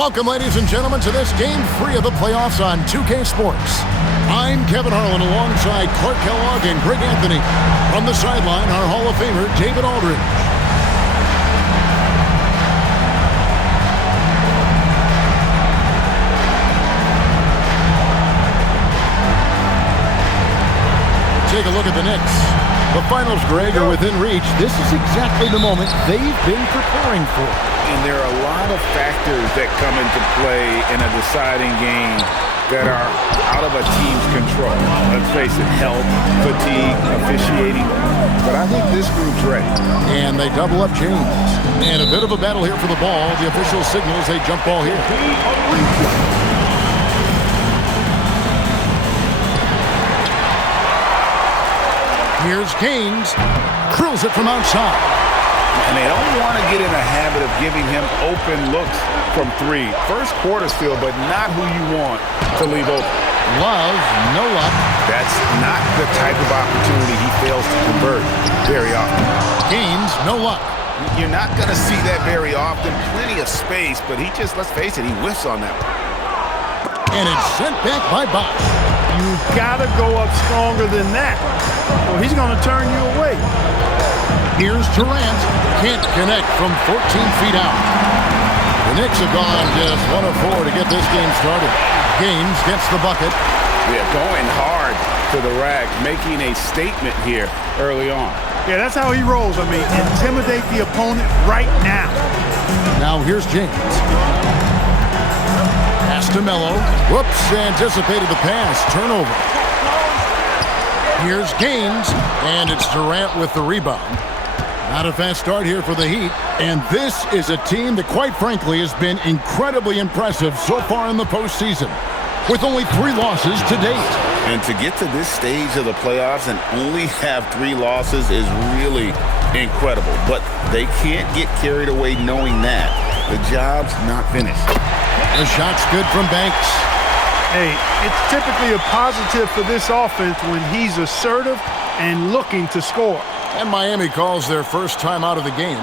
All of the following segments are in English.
Welcome, ladies and gentlemen, to this Game 3 of the playoffs on 2K Sports. I'm Kevin Harlan alongside Clark Kellogg and Greg Anthony. From the sideline, our Hall of Famer, David Aldridge. Take a look at the Knicks. The finals, Greg, are within reach. This is exactly the moment they've been preparing for. And there are a lot of factors that come into play in a deciding game that are out of a team's control. Let's face it, health, fatigue, officiating. But I think this group's ready. And they double up James. And a bit of a battle here for the ball. The official signals a jump ball here. Here's Gaines. Drills it from outside. And they don't want to get in a habit of giving him open looks from three. First quarters feel, but not who you want to leave open. Love, no luck. That's not the type of opportunity he fails to convert very often. Gaines, no luck. You're not going to see that very often. Plenty of space, but he just, let's face it, he whiffs on that one. And it's sent back by Bosh. You've got to go up stronger than that, or he's going to turn you away. Here's Durant. Can't connect from 14 feet out. The Knicks have gone just 1 of 4 to get this game started. Gaines gets the bucket. Yeah, going hard to the rack, making a statement here early on. Yeah, that's how he rolls. I mean, intimidate the opponent right now. Now here's James. Pass to Melo. Whoops, anticipated the pass. Turnover. Here's Gaines, and it's Durant with the rebound. Not a fast start here for the Heat, and this is a team that, quite frankly, has been incredibly impressive so far in the postseason, with only 3 losses to date. And to get to this stage of the playoffs and only have 3 losses is really incredible. But they can't get carried away knowing that. The job's not finished. The shot's good from Banks. Hey, it's typically a positive for this offense when he's assertive and looking to score. And Miami calls their first time out of the game.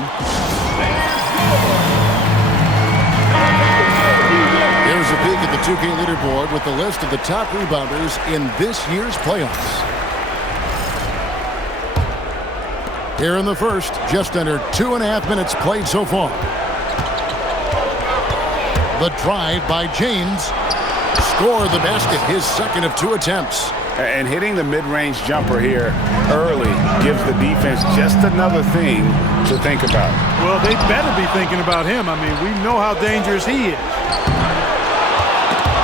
Here's a peek at the 2K leaderboard with the list of the top rebounders in this year's playoffs. Here in the first, just under 2.5 minutes played so far. The drive by James. Scored the basket, his second of 2 attempts. And hitting the mid-range jumper here early gives the defense just another thing to think about. Well, they better be thinking about him. I mean, we know how dangerous he is.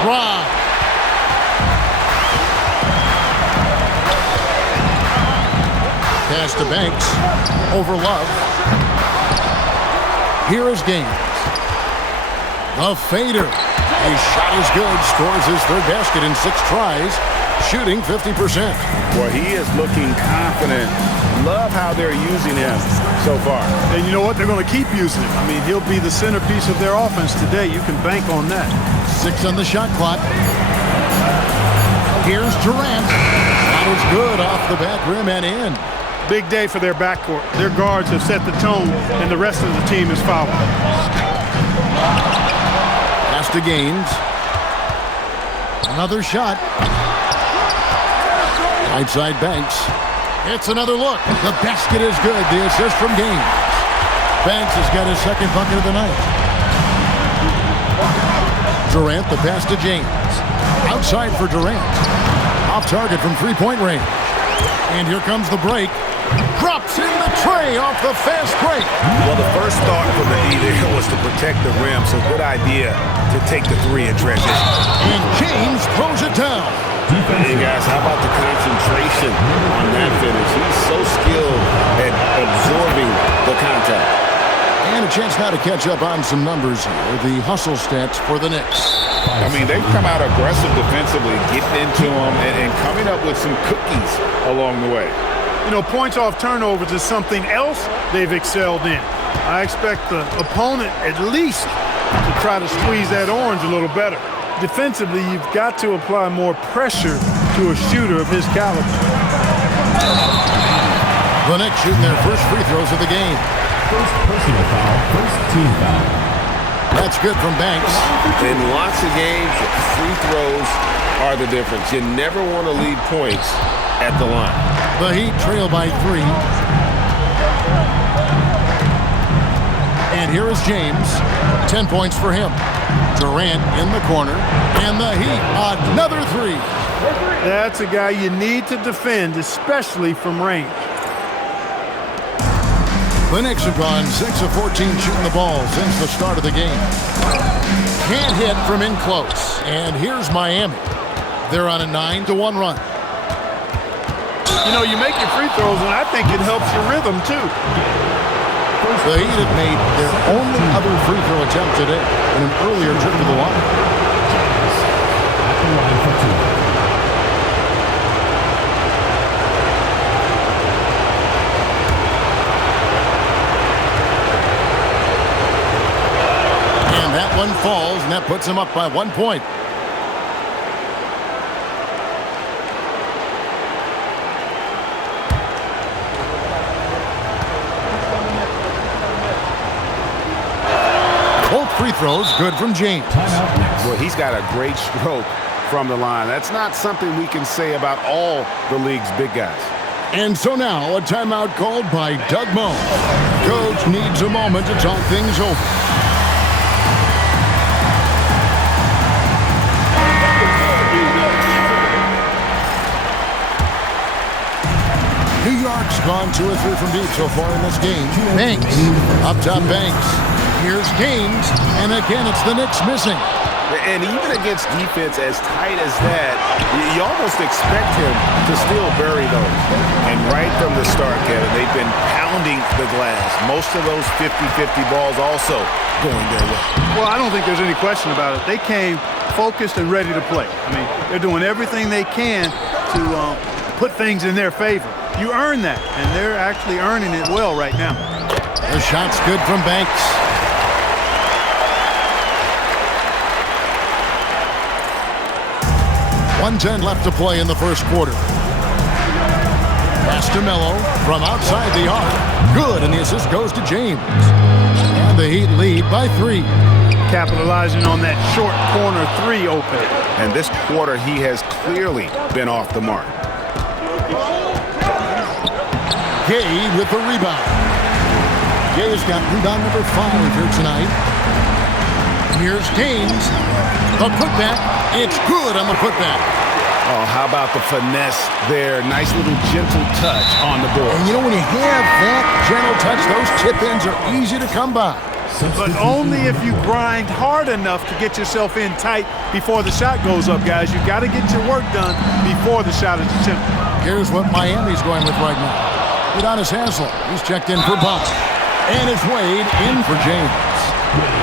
Rob. Pass to Banks. Over Love. Here is Gaines. A fader. His shot is good. Scores his 3rd basket in 6 tries. Shooting 50%. Well, he is looking confident. Love how they're using him so far. And you know what? They're going to keep using him. I mean, he'll be the centerpiece of their offense today. You can bank on that. 6 on the shot clock. Here's Durant. Shot is good off the back rim and in. Big day for their backcourt. Their guards have set the tone, and the rest of the team is following. Pass to Gaines. Another shot. Right side Banks. It's another look. The basket is good. The assist from Gaines. Banks has got his 2nd bucket of the night. Durant, the pass to James. Outside for Durant. Off target from 3-point range. And here comes the break. Drops in the tray off the fast break. Well, the first thought for the D there was to protect the rim, so good idea to take the 3 in transition. And James throws it down. Hey, guys, how about the concentration on that finish? He's so skilled at absorbing the contact. And a chance now to catch up on some numbers here. The hustle stats for the Knicks. I mean, they've come out aggressive defensively, getting into them and coming up with some cookies along the way. You know, points off turnovers is something else they've excelled in. I expect the opponent at least to try to squeeze that orange a little better. Defensively, you've got to apply more pressure to a shooter of his caliber. The Knicks shooting their first free throws of the game. First personal foul, first team foul. That's good from Banks. In lots of games, free throws are the difference. You never want to lead points at the line. The Heat trail by 3. And here is James. 10 points for him. Durant in the corner. And the Heat, another 3. That's a guy you need to defend, especially from range. The Knicks have gone 6 of 14 shooting the ball since the start of the game. Can't hit from in close. And here's Miami. They're on a 9-1 run. You know, you make your free throws, and I think it helps your rhythm, too. The Heat have made their only other free throw attempt today in an earlier trip to the line. And that one falls, and that puts him up by 1 point. Free throws, good from James. Well, he's got a great stroke from the line. That's not something we can say about all the league's big guys. And so now a timeout called by Doug Moe. Coach needs a moment to talk things over. New York's gone 2 or 3 from deep so far in this game. Banks, up top Banks. Here's James, and again it's the Knicks missing. And even against defense as tight as that, you almost expect him to still bury those. And right from the start, Kevin, they've been pounding the glass. Most of those 50-50 balls also going their way. Well, I don't think there's any question about it. They came focused and ready to play. I mean, they're doing everything they can to put things in their favor. You earn that, and they're actually earning it well right now. The shot's good from Banks. 1:10 left to play in the first quarter. Pass to Melo from outside the arc. Good, and the assist goes to James. And the Heat lead by 3. Capitalizing on that short corner 3 opening. And this quarter, he has clearly been off the mark. Gay with the rebound. Gay's got rebound number 5 here tonight. Here's James. A putback. It's good on the putback. Oh, how about the finesse there? Nice little gentle touch on the board. And you know, when you have that gentle touch, those chip-ins are easy to come by. But only if you grind hard enough to get yourself in tight before the shot goes up, guys. You've got to get your work done before the shot is attempted. Here's what Miami's going with right now. Udonis Haslem. He's checked in for Bob. And it's Wade in for James.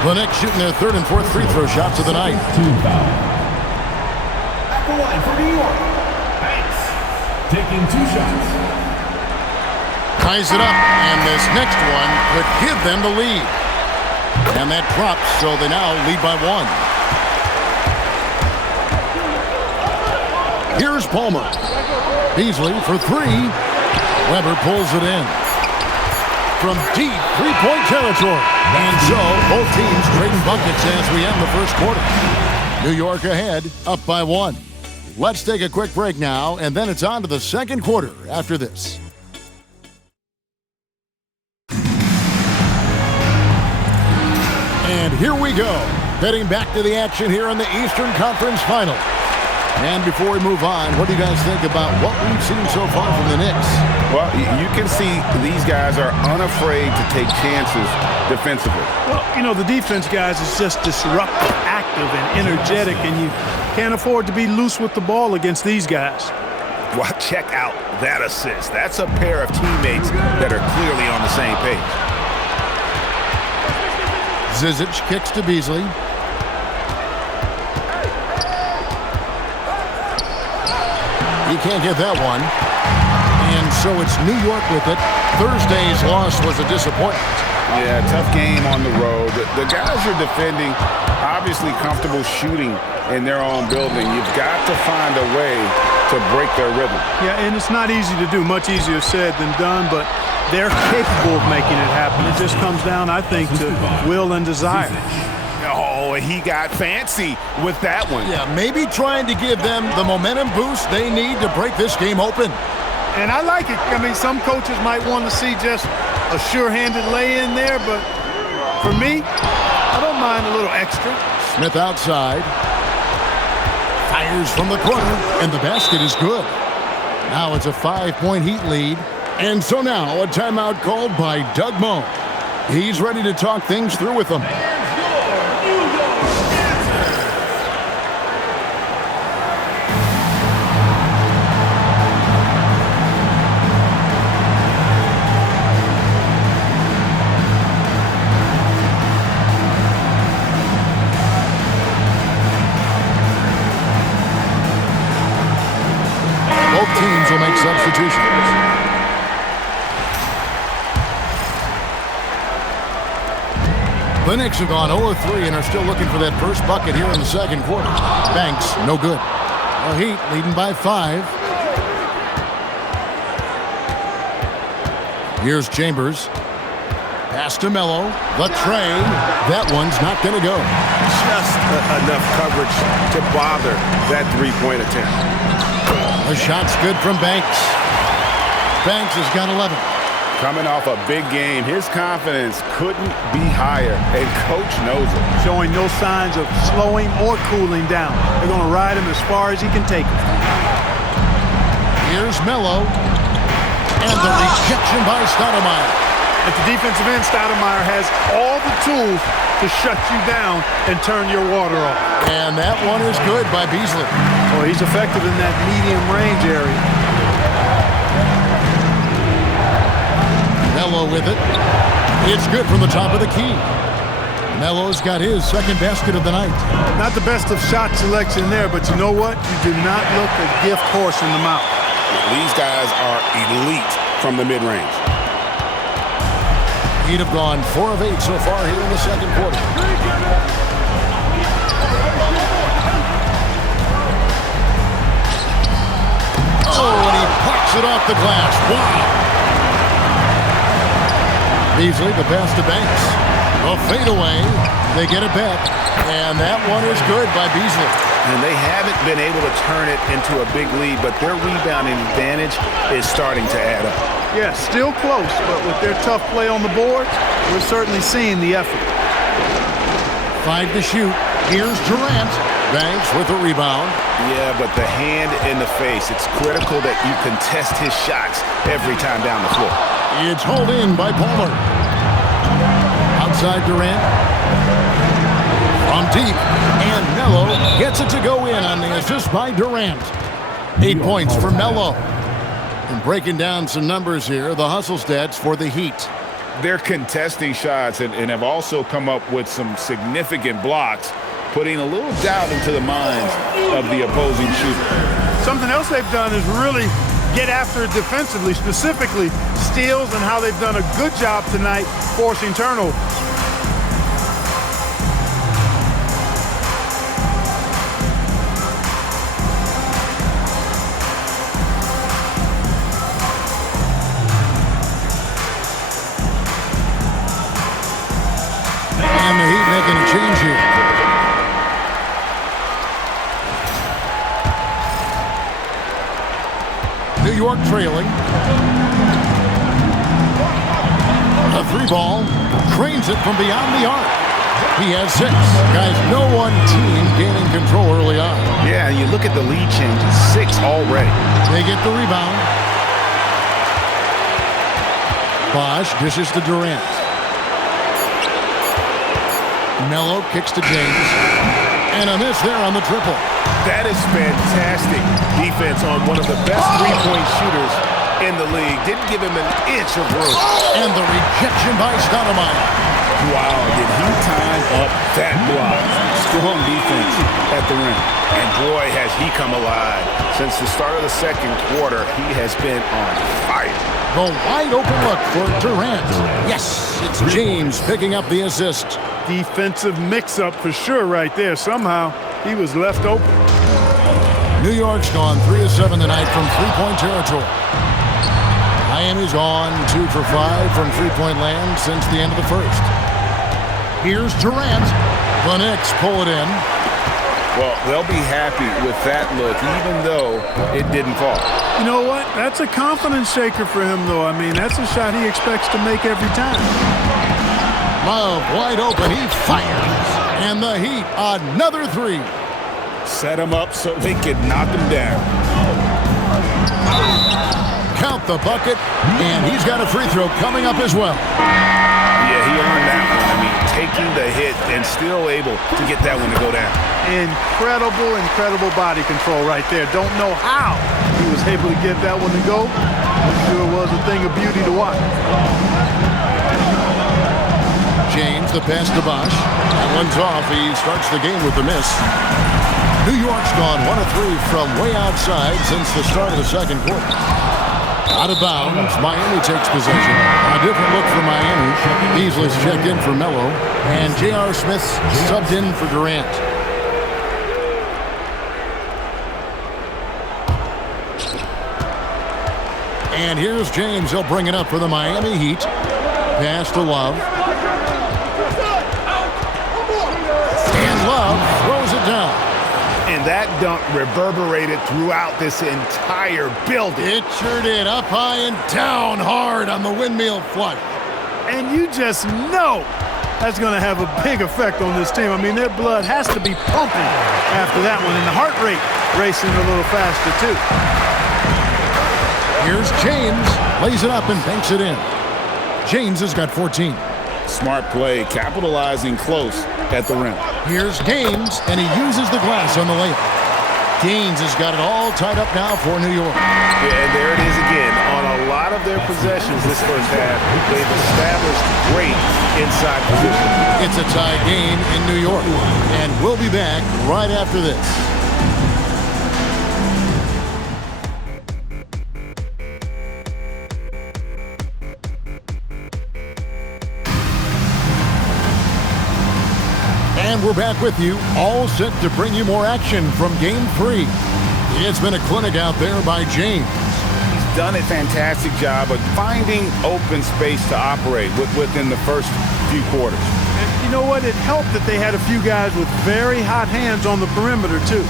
The Knicks shooting their 3rd and 4th free throw shots of the night. At the line for New York, Banks taking 2 shots. Ties it up, and this next one could give them the lead. And that drops, so they now lead by 1. Here's Palmer. Beasley for 3. Weber pulls it in. From deep three-point territory. And so, both teams trading buckets as we end the first quarter. New York ahead, up by 1. Let's take a quick break now, and then it's on to the second quarter after this. And here we go, heading back to the action here in the Eastern Conference Final. And before we move on, what do you guys think about what we've seen so far from the Knicks? Well, you can see these guys are unafraid to take chances defensively. Well, you know, the defense, guys, is just disruptive, active, and energetic, and you can't afford to be loose with the ball against these guys. Well, check out that assist. That's a pair of teammates that are clearly on the same page. Zizic kicks to Beasley. He can't get that one. And so it's New York with it. Thursday's loss was a disappointment. Yeah, tough game on the road. The guys are defending, obviously comfortable shooting in their own building. You've got to find a way to break their rhythm. Yeah, and it's not easy to do. Much easier said than done, but they're capable of making it happen. It just comes down, I think, to will and desire. Oh, he got fancy with that one. Yeah, maybe trying to give them the momentum boost they need to break this game open. And I like it. I mean, some coaches might want to see just a sure-handed lay-in there, but for me, I don't mind a little extra. Smith outside. Fires from the corner, and the basket is good. Now it's a 5-point Heat lead. And so now a timeout called by Doug Moe. He's ready to talk things through with them. Both teams will make substitutions. The Knicks have gone 0-3 and are still looking for that first bucket here in the second quarter. Banks, no good. The Heat leading by 5. Here's Chambers. Pass to Melo. The train. That one's not going to go. Just enough coverage to bother that three-point attempt. The shot's good from Banks. Banks has got 11. Coming off a big game, his confidence couldn't be higher, and Coach knows it. Showing no signs of slowing or cooling down. They're going to ride him as far as he can take him. Here's Melo. And the rejection by Stoudemire. At the defensive end, Stoudemire has all the tools to shut you down and turn your water off. And that one is good by Beasley. Well, he's effective in that medium range area. Melo with it. It's good from the top of the key. Melo's got his second basket of the night. Not the best of shot selection there, but you know what? You do not look a gift horse in the mouth. These guys are elite from the mid-range. Heat have gone 4 of 8 so far here in the second quarter. Oh, and he plucks it off the glass. Wow. Beasley, the pass to Banks. A fadeaway. They get it back. And that one is good by Beasley. And they haven't been able to turn it into a big lead, but their rebounding advantage is starting to add up. Yeah, still close, but with their tough play on the board, we're certainly seeing the effort. 5 to shoot. Here's Durant. Banks with a rebound. Yeah, but the hand in the face, it's critical that you contest his shots every time down the floor. It's hauled in by Palmer. Outside Durant. From deep. And Melo gets it to go in on the assist by Durant. 8 points for Melo. And breaking down some numbers here, the hustle stats for the Heat. They're contesting shots and have also come up with some significant blocks, putting a little doubt into the minds of the opposing shooter. Something else they've done is really get after it defensively, specifically steals and how they've done a good job tonight forcing turnovers. And the Heat making a change here. New York trailing. A 3-ball. Cranes it from beyond the arc. He has 6. Guys, no one team gaining control early on. Yeah, you look at the lead changes, 6 already. They get the rebound. Bosh dishes to Durant. Melo kicks to James. And a miss there on the triple. That is fantastic defense on one of the best three-point shooters in the league. Didn't give him an inch of room. And the rejection by Stoudemire. Wow, did he time up that block. Strong defense at the rim. And boy, has he come alive. Since the start of the second quarter, he has been on fire. The wide open look for Durant. Yes, it's James picking up the assist. Defensive mix-up for sure right there. Somehow he was left open. New York's gone 3 of 7 tonight from three-point territory. Miami's on 2 for 5 from three-point land since the end of the first. Here's Durant. The Knicks pull it in. Well, they'll be happy with that look, even though it didn't fall. You know what? That's a confidence shaker for him, though. I mean, that's a shot he expects to make every time. Love wide open. He fires. And the Heat, another three. Set him up so they could knock him down. Count the bucket, and he's got a free throw coming up as well. Yeah, he earned that one. I mean, taking the hit and still able to get that one to go down. Incredible body control right there. Don't know how he was able to get that one to go. It sure was a thing of beauty to watch. James, the pass to Bosh. That one's off. He starts the game with the miss. New York's gone 1 of 3 from way outside since the start of the second quarter. Out of bounds, Miami takes possession. A different look for Miami. Beasley's checked in for Melo, and J.R. Smith's subbed in for Durant. And here's James. He'll bring it up for the Miami Heat. Pass to Love. And Love throws it down. And that dunk reverberated throughout this entire building. It sure did. Up high and down hard on the windmill flush. And you just know that's going to have a big effect on this team. I mean, their blood has to be pumping after that one, and the heart rate racing a little faster, too. Here's James. Lays it up and banks it in. James has got 14. Smart play, capitalizing close at the rim. Here's Gaines, and he uses the glass on the layup. Gaines has got it all tied up now for New York. Yeah, and there it is again. On a lot of their possessions this first half, they've established great inside position. It's a tie game in New York, and we'll be back right after this. And we're back with you, all set to bring you more action from Game 3. It's been a clinic out there by James. He's done a fantastic job of finding open space to operate within the first few quarters. And you know what? It helped that they had a few guys with very hot hands on the perimeter, too.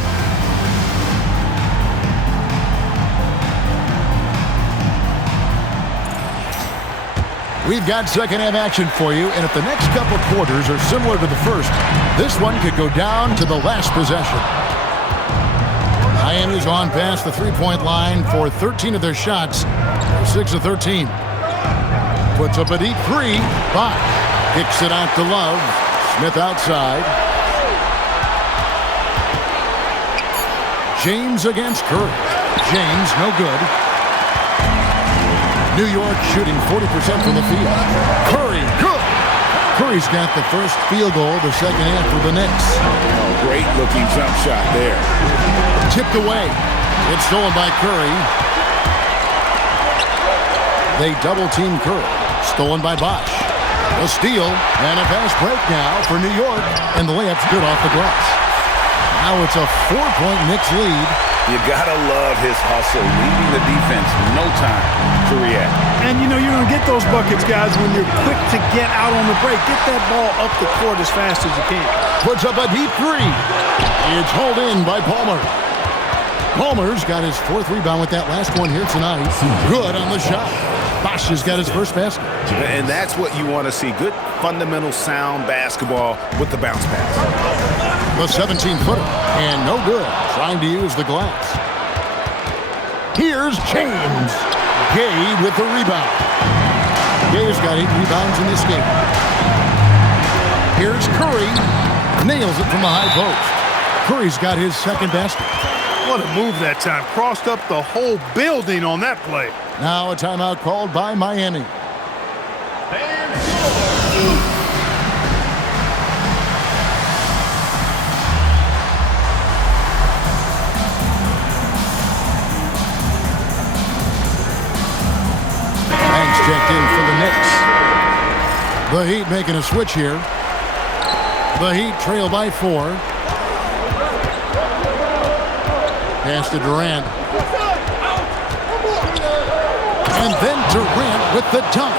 We've got second half action for you, and if the next couple quarters are similar to the first, this one could go down to the last possession. Miami's on past the three-point line for 13 of their shots, 6 of 13. Puts up a deep three, but kicks it out to Love. Smith outside. James against Curry. James, no good. New York shooting 40% from the field. Curry, good. Curry's got the first field goal of the second half for the Knicks. Oh, great looking jump shot there. Tipped away. It's stolen by Curry. They double team Curry. Stolen by Bosh. A steal and a fast break now for New York, and the layup's good off the glass. Now it's a 4-point Knicks lead. You gotta love his hustle, leaving the defense no time to react. And you know you're gonna get those buckets, guys, when you're quick to get out on the break. Get that ball up the court as fast as you can. Puts up a deep three. It's hauled in by Palmer. Palmer's got his 4th rebound with that last one here tonight. Good on the shot. Bosh has got his first basket. And that's what you want to see. Good, fundamental, sound basketball with the bounce pass. The 17-footer, and no good, trying to use the glass. Here's James. Gay with the rebound. Gay's got 8 rebounds in this game. Here's Curry. Nails it from the high post. Curry's got his second basket. What a move that time. Crossed up the whole building on that play. Now a timeout called by Miami. Banks checked in for the Knicks. The Heat making a switch here. The Heat trail by 4. Pass to Durant. And then Durant with the dunk.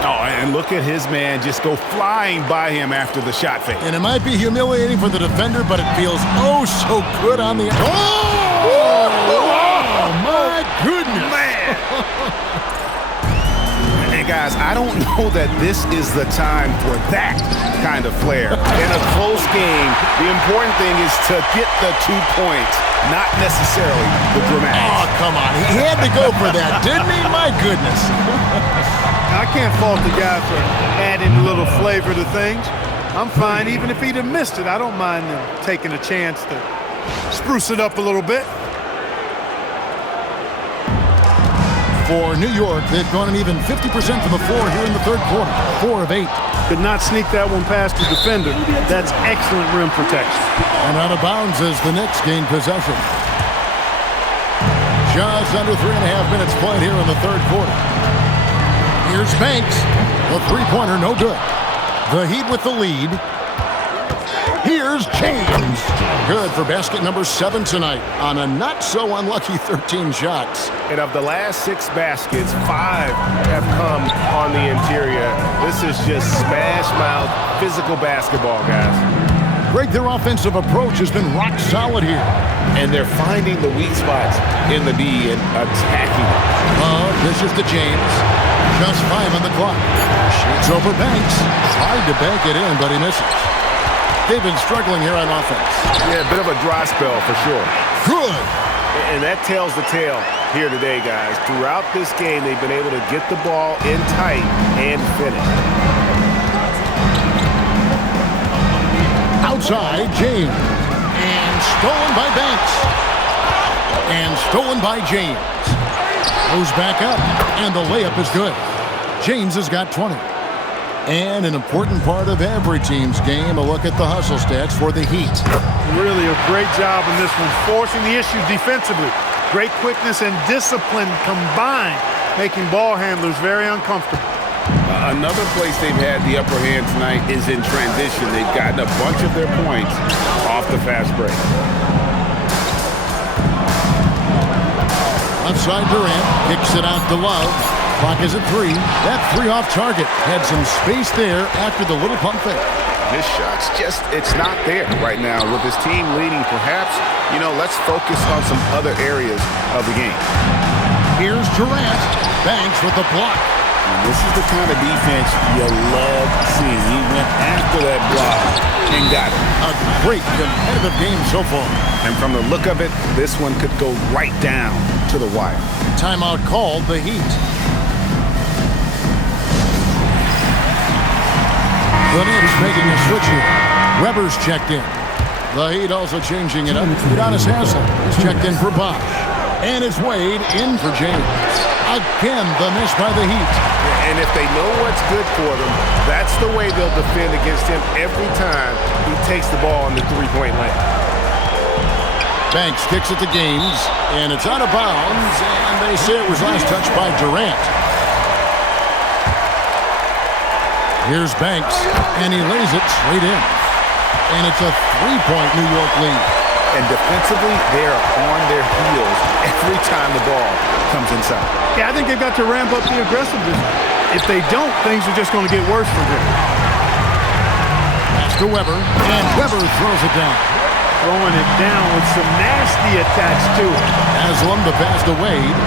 Oh, and And look at his man just go flying by him after the shot fake. And it might be humiliating for the defender, but it feels oh so good on the... Oh, my goodness. Man. And guys, I don't know that this is the time for that kind of flair. In a close game, the important thing is to get the 2 points, not necessarily the dramatics. Oh, come on. He had to go for that, didn't he? My goodness. I can't fault the guy for adding a little flavor to things. I'm fine. Even if he'd have missed it, I don't mind him taking a chance to spruce it up a little bit. For New York, they've gone an even 50% from the floor here in the third quarter. 4 of 8. Could not sneak that one past the defender. That's excellent rim protection. And out of bounds as the Knicks gain possession. Just under 3.5 minutes played here in the third quarter. Here's Banks. The three-pointer, no good. The Heat with the lead. Here's James. Good for basket number 7 tonight on a not-so-unlucky 13 shots. And of the last 6 baskets, 5 have come on the interior. This is just smash-mouth physical basketball, guys. Greg, their offensive approach has been rock solid here. And they're finding the weak spots in the D and attacking it. This is to James. Just 5 on the clock. Shoots over Banks. Tried to bank it in, but he misses. They've been struggling here on offense. Yeah, a bit of a dry spell for sure. Good. And that tells the tale here today, guys. Throughout this game, they've been able to get the ball in tight and finish. Outside, James. And stolen by Banks. And stolen by James. Goes back up, and the layup is good. James has got 20. And an important part of every team's game, a look at the hustle stats for the Heat. Really a great job in this one, forcing the issue defensively. Great quickness and discipline combined, making ball handlers very uncomfortable. Another place they've had the upper hand tonight is in transition. They've gotten a bunch of their points off the fast break. Outside Durant, kicks it out to Love. Clock is at 3. That 3 off target. Had some space there after the little pump fake. His shot's just, it's not there right now. With his team leading, perhaps, let's focus on some other areas of the game. Here's Durant. Banks with the block. And this is the kind of defense you love seeing. He went after that block and got it. A great competitive game so far. And from the look of it, this one could go right down to the wire. Timeout called, the Heat. The Knicks making a switch here. Weber's checked in. The Heat also changing it up. Udonis Haslem is checked in for Bosh. And it's Wade in for James. Again, the miss by the Heat. And if they know what's good for them, that's the way they'll defend against him every time he takes the ball in the three-point lane. Banks kicks it to Gaines, and it's out of bounds, and they say it was last touched by Durant. Here's Banks, and he lays it straight in. And it's a 3-point New York lead. And defensively, they are on their heels every time the ball comes inside. Yeah, I think they've got to ramp up the aggressiveness. If they don't, things are just going to get worse for them. Pass to Weber, and Weber throws it down. Throwing it down with some nasty attached to it. Haslem the pass to Wade.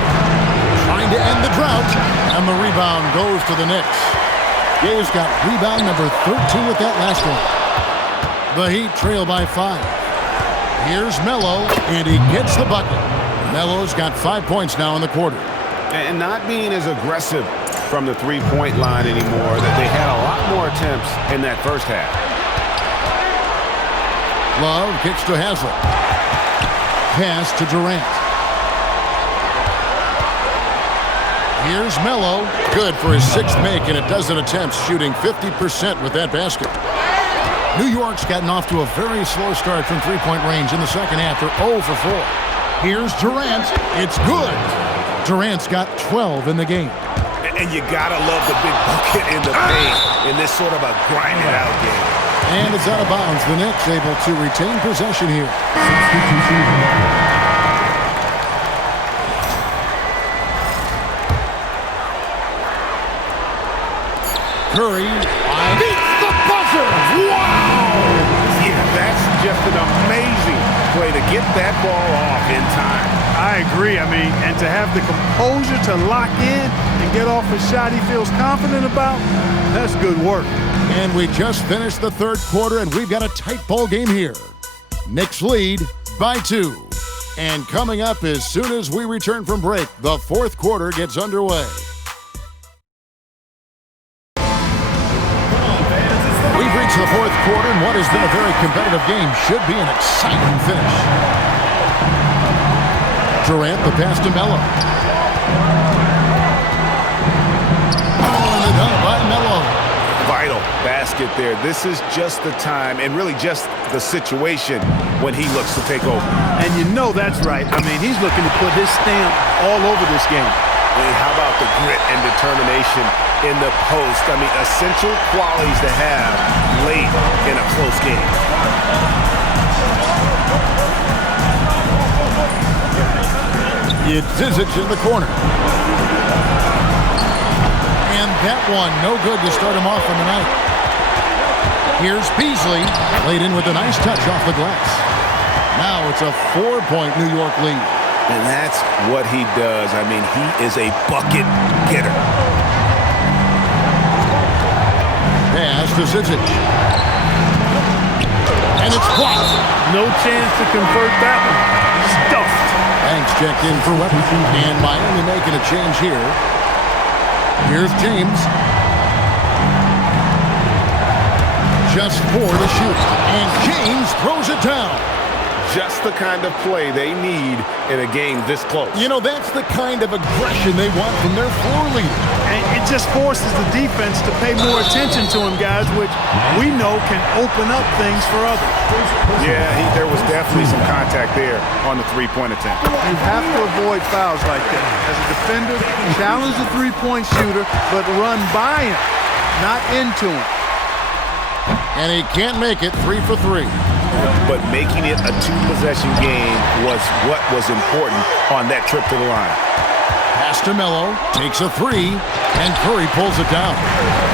Trying to end the drought, and the rebound goes to the Knicks. Gabe's got rebound number 13 with that last one. The Heat trail by 5. Here's Melo, and he gets the bucket. Melo's got 5 points now in the quarter. And not being as aggressive from the three-point line anymore, that they had a lot more attempts in that first half. Love kicks to Haslem. Pass to Durant. Here's Melo. Good for his 6th make and a dozen attempts, shooting 50% with that basket. New York's gotten off to a very slow start from three-point range in the second half. They're 0 for 4. Here's Durant. It's good. Durant's got 12 in the game. And you gotta love the big bucket in the paint in this sort of a grind-it-out game. And it's out of bounds. The Knicks able to retain possession here. Curry beats the buzzer. Wow! Yeah, that's just an amazing play to get that ball off in time. I agree. I mean, and to have the composure to lock in and get off a shot he feels confident about, that's good work. And we just finished the third quarter, and we've got a tight ball game here. Knicks lead by 2. And coming up as soon as we return from break, the fourth quarter gets underway. We've reached the fourth quarter, and what has been a very competitive game should be an exciting finish. Durant, the pass to Melo. Oh, and the dunk by Melo. Vital basket there. This is just the time and really just the situation when he looks to take over. And you know that's right. I mean, he's looking to put his stamp all over this game. I mean, how about the grit and determination in the post? I mean, essential qualities to have late in a close game. It's Zizic in the corner. And that one, no good to start him off on the night. Here's Beasley, laid in with a nice touch off the glass. Now it's a 4-point New York lead. And that's what he does. I mean, he is a bucket getter. Pass to Zizic. And it's blocked. No chance to convert that one. Stuffed. Banks checked in for Weapon. And Miami making a change here. Here's James. Just 4 to shoot. And James throws it down. Just the kind of play they need in a game this close. You know, that's the kind of aggression they want from their floor leader. And it just forces the defense to pay more attention to him, guys, which we know can open up things for others. Yeah, there was definitely some contact there on the three-point attempt. You have to avoid fouls like that. As a defender, challenge the three-point shooter, but run by him, not into him. And he can't make it 3 for 3. But making it a two-possession game was what was important on that trip to the line. Pass to Melo, takes a 3, and Curry pulls it down.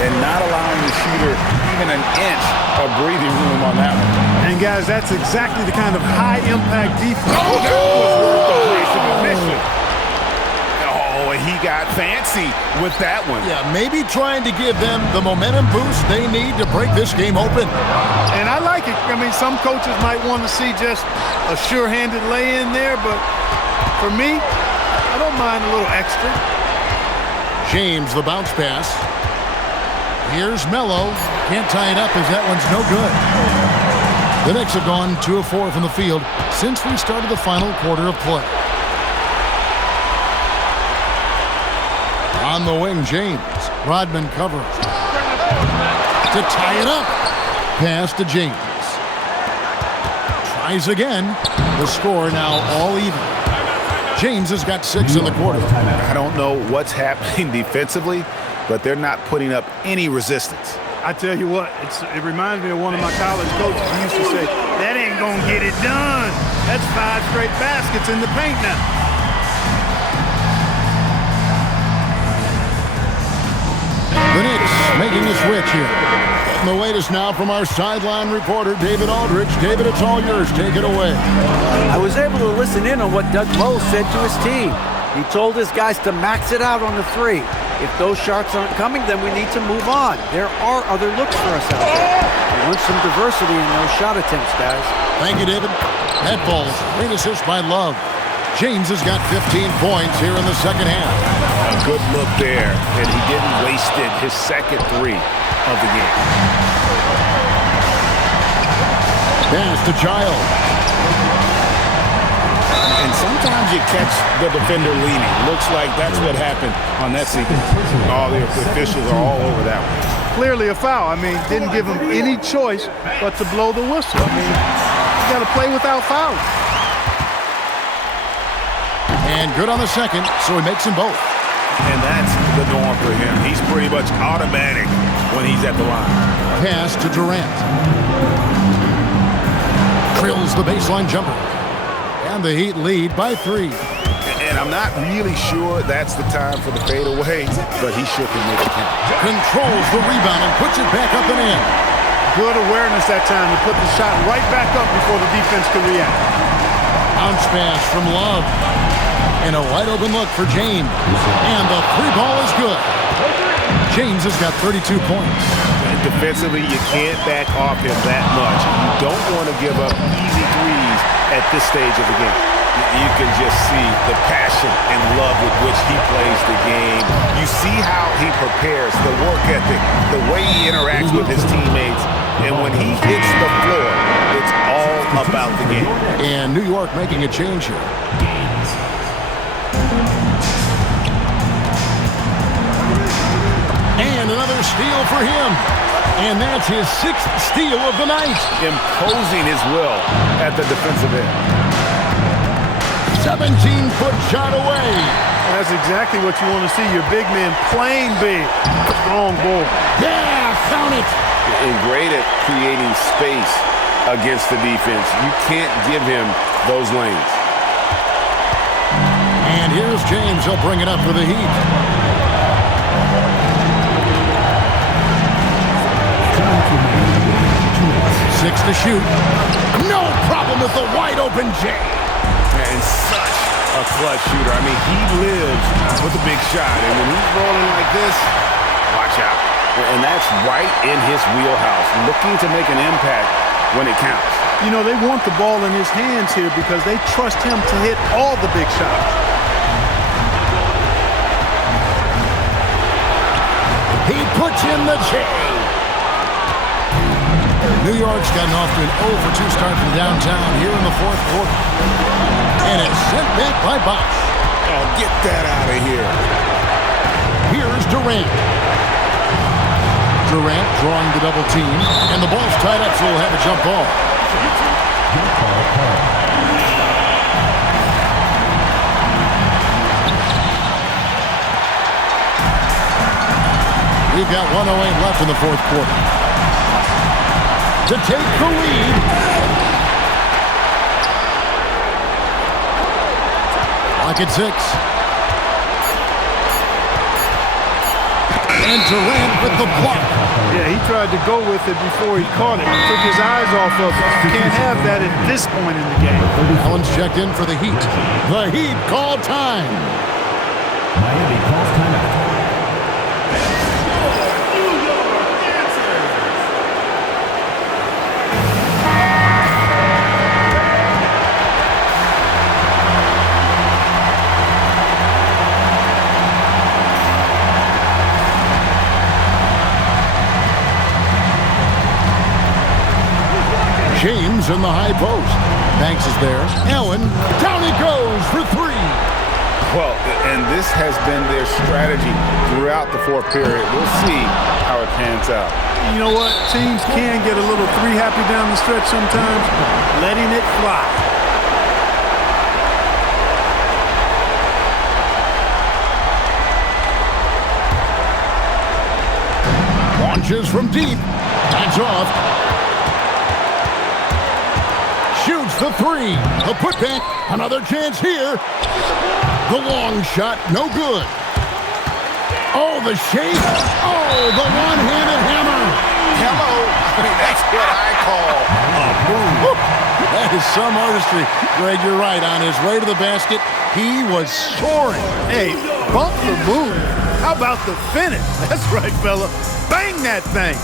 And not allowing the shooter even an inch of breathing room on that one. And, guys, that's exactly the kind of high-impact defense. Oh, that was worth the place of admission. Oh, and he got fancy with that one. Yeah, maybe trying to give them the momentum boost they need to break this game open. And I like it. I mean, some coaches might want to see just a sure-handed lay-in there, but for me, I don't mind a little extra. James, the bounce pass. Here's Melo. Can't tie it up as that one's no good. The Knicks have gone 2 of 4 from the field since we started the final quarter of play. On the wing, James. Rodman covers. To tie it up. Pass to James. Tries again. The score now all even. James has got 6 in the quarter. I don't know what's happening defensively, but they're not putting up any resistance. I tell you what, it reminds me of one of my college coaches who used to say, that ain't going to get it done. That's 5 straight baskets in the paint now. The Knicks making a switch here. The latest now from our sideline reporter, David Aldridge. David, it's all yours. Take it away. I was able to listen in on what Doug Lowe said to his team. He told his guys to max it out on the 3. If those shots aren't coming, then we need to move on. There are other looks for us out there. We want some diversity in those shot attempts, guys. Thank you, David. That ball's great assist by Love. James has got 15 points here in the second half. A good look there, and he didn't waste it. His second 3 of the game. Pass to Child. And sometimes you catch the defender leaning. Looks like that's what happened on that sequence. All the officials are all over that one. Clearly a foul. I mean, didn't give him any choice but to blow the whistle. I mean, you got to play without fouling. And good on the second, so he makes them both. And that's the norm for him. He's pretty much automatic when he's at the line. Pass to Durant. Drills the baseline jumper. And the Heat lead by 3. And And I'm not really sure that's the time for the fadeaway, but he sure can make it count. Controls the rebound and puts it back up and in. Good awareness that time to put the shot right back up before the defense could react. Bounce pass from Love. And a wide open look for James. And the three ball is good. James has got 32 points. And defensively, you can't back off him that much. You don't want to give up easy threes at this stage of the game. You can just see the passion and love with which he plays the game. You see how he prepares, the work ethic, the way he interacts with his teammates. And when he hits the floor, it's all about the game. And New York making a change here. And another steal for him. And that's his 6th steal of the night. Imposing his will at the defensive end. 17-foot shot away. That's exactly what you want to see. Your big man playing big. Strong ball. Yeah, count it. And great at creating space against the defense. You can't give him those lanes. And here's James. He'll bring it up for the Heat. Six to shoot. No problem with the wide open J. And such a clutch shooter. I mean, he lives with a big shot. And when he's rolling like this, watch out. And that's right in his wheelhouse, looking to make an impact when it counts. You know, they want the ball in his hands here because they trust him to hit all the big shots. He puts in the J. New York's gotten off to an 0-for-2 start from downtown here in the fourth quarter. And it's sent back by Bosch. Oh, get that out of here. Here's Durant. Durant drawing the double team. And the ball's tied up, so we'll have a jump ball. We've got 1:08 left in the fourth quarter. To take the lead. Lock at 6. And Durant with the block. Yeah, he tried to go with it before he caught it. Took his eyes off of it. You can't have that at this point in the game. Allen's checked in for the Heat. The Heat call time. Miami calls timeout. James in the high post. Banks is there. Allen, down he goes for 3. Well, and this has been their strategy throughout the fourth period. We'll see how it pans out. You know what? Teams can get a little three happy down the stretch sometimes. Letting it fly. Launches from deep. That's off. Shoots the 3. A putback. Another chance here. The long shot. No good. Oh, the shake. Oh, the one-handed hammer. Hello. I mean, that's what I call a move. That is some artistry. Greg, you're right. On his way to the basket, he was soaring. Hey, bump the move. How about the finish? That's right, fella. Bang that thing.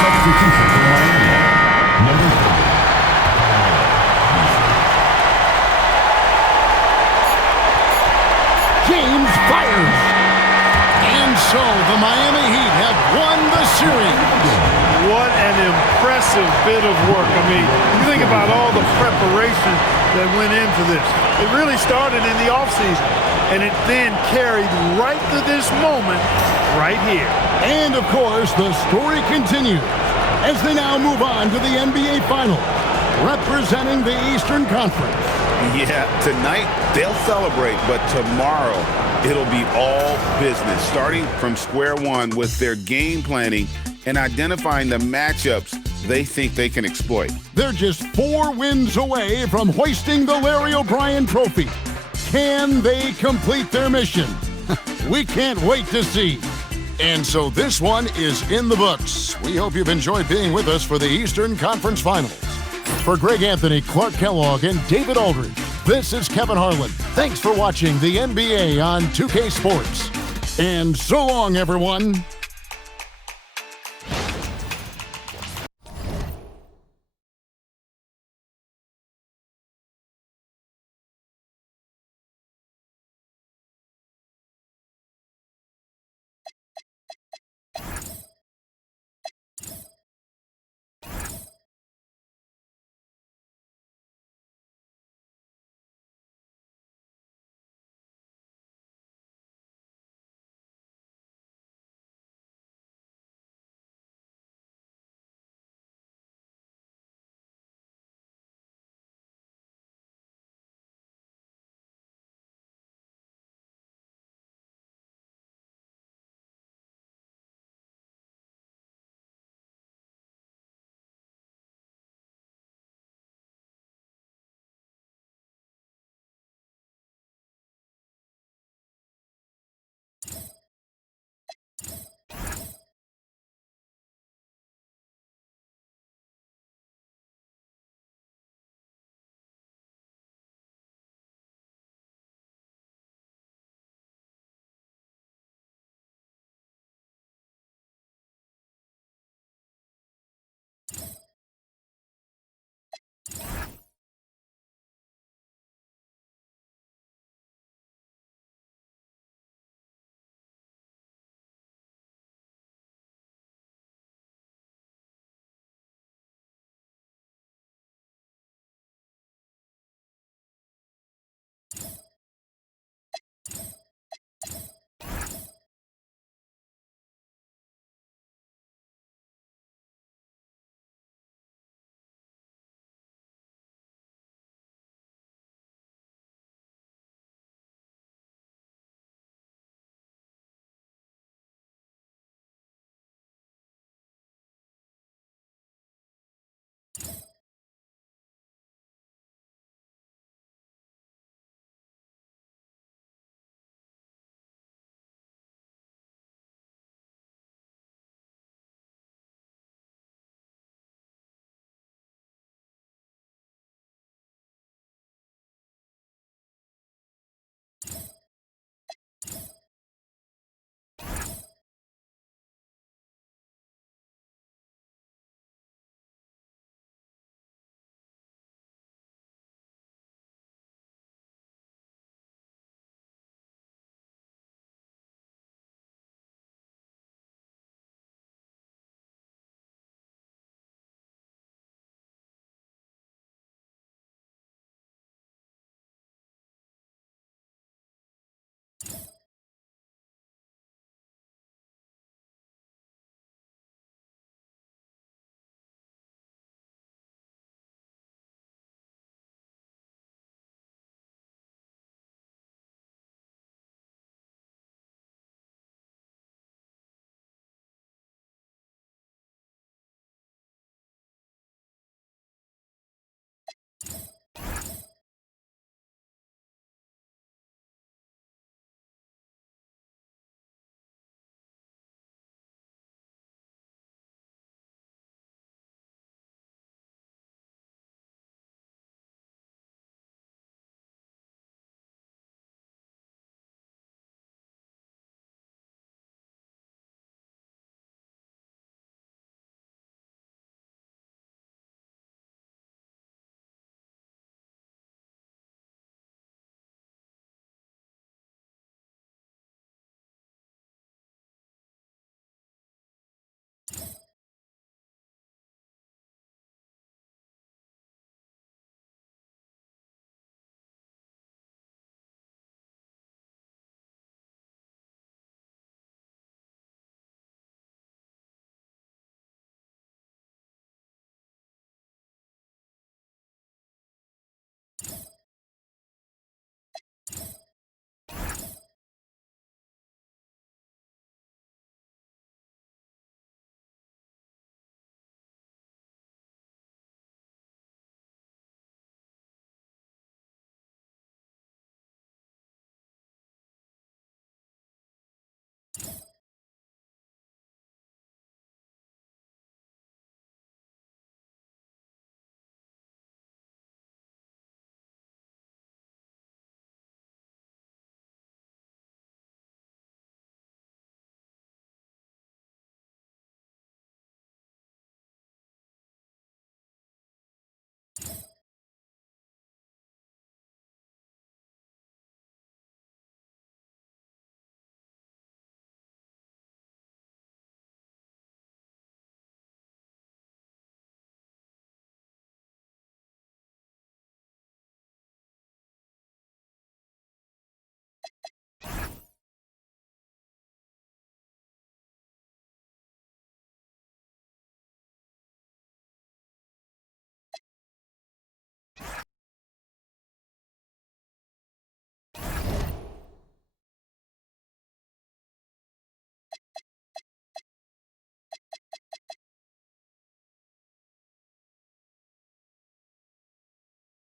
Substitution for Miami. Number 3. James fires. And so the Miami Heat have won the series. What an impressive bit of work. I mean, you think about all the preparation that went into this. It really started in the offseason, and it then carried right to this moment right here. And, of course, the story continues as they now move on to the NBA Finals, representing the Eastern Conference. Yeah, tonight they'll celebrate, but tomorrow It'll be all business, starting from square one with their game planning and identifying the matchups they think they can exploit. They're just 4 wins away from hoisting the Larry O'Brien Trophy. Can they complete their mission? We can't wait to see. And so this one is in the books. We hope you've enjoyed being with us for the Eastern Conference Finals. For Greg Anthony, Clark Kellogg, and David Aldridge, this is Kevin Harlan. Thanks for watching the NBA on 2K Sports. And so long, everyone.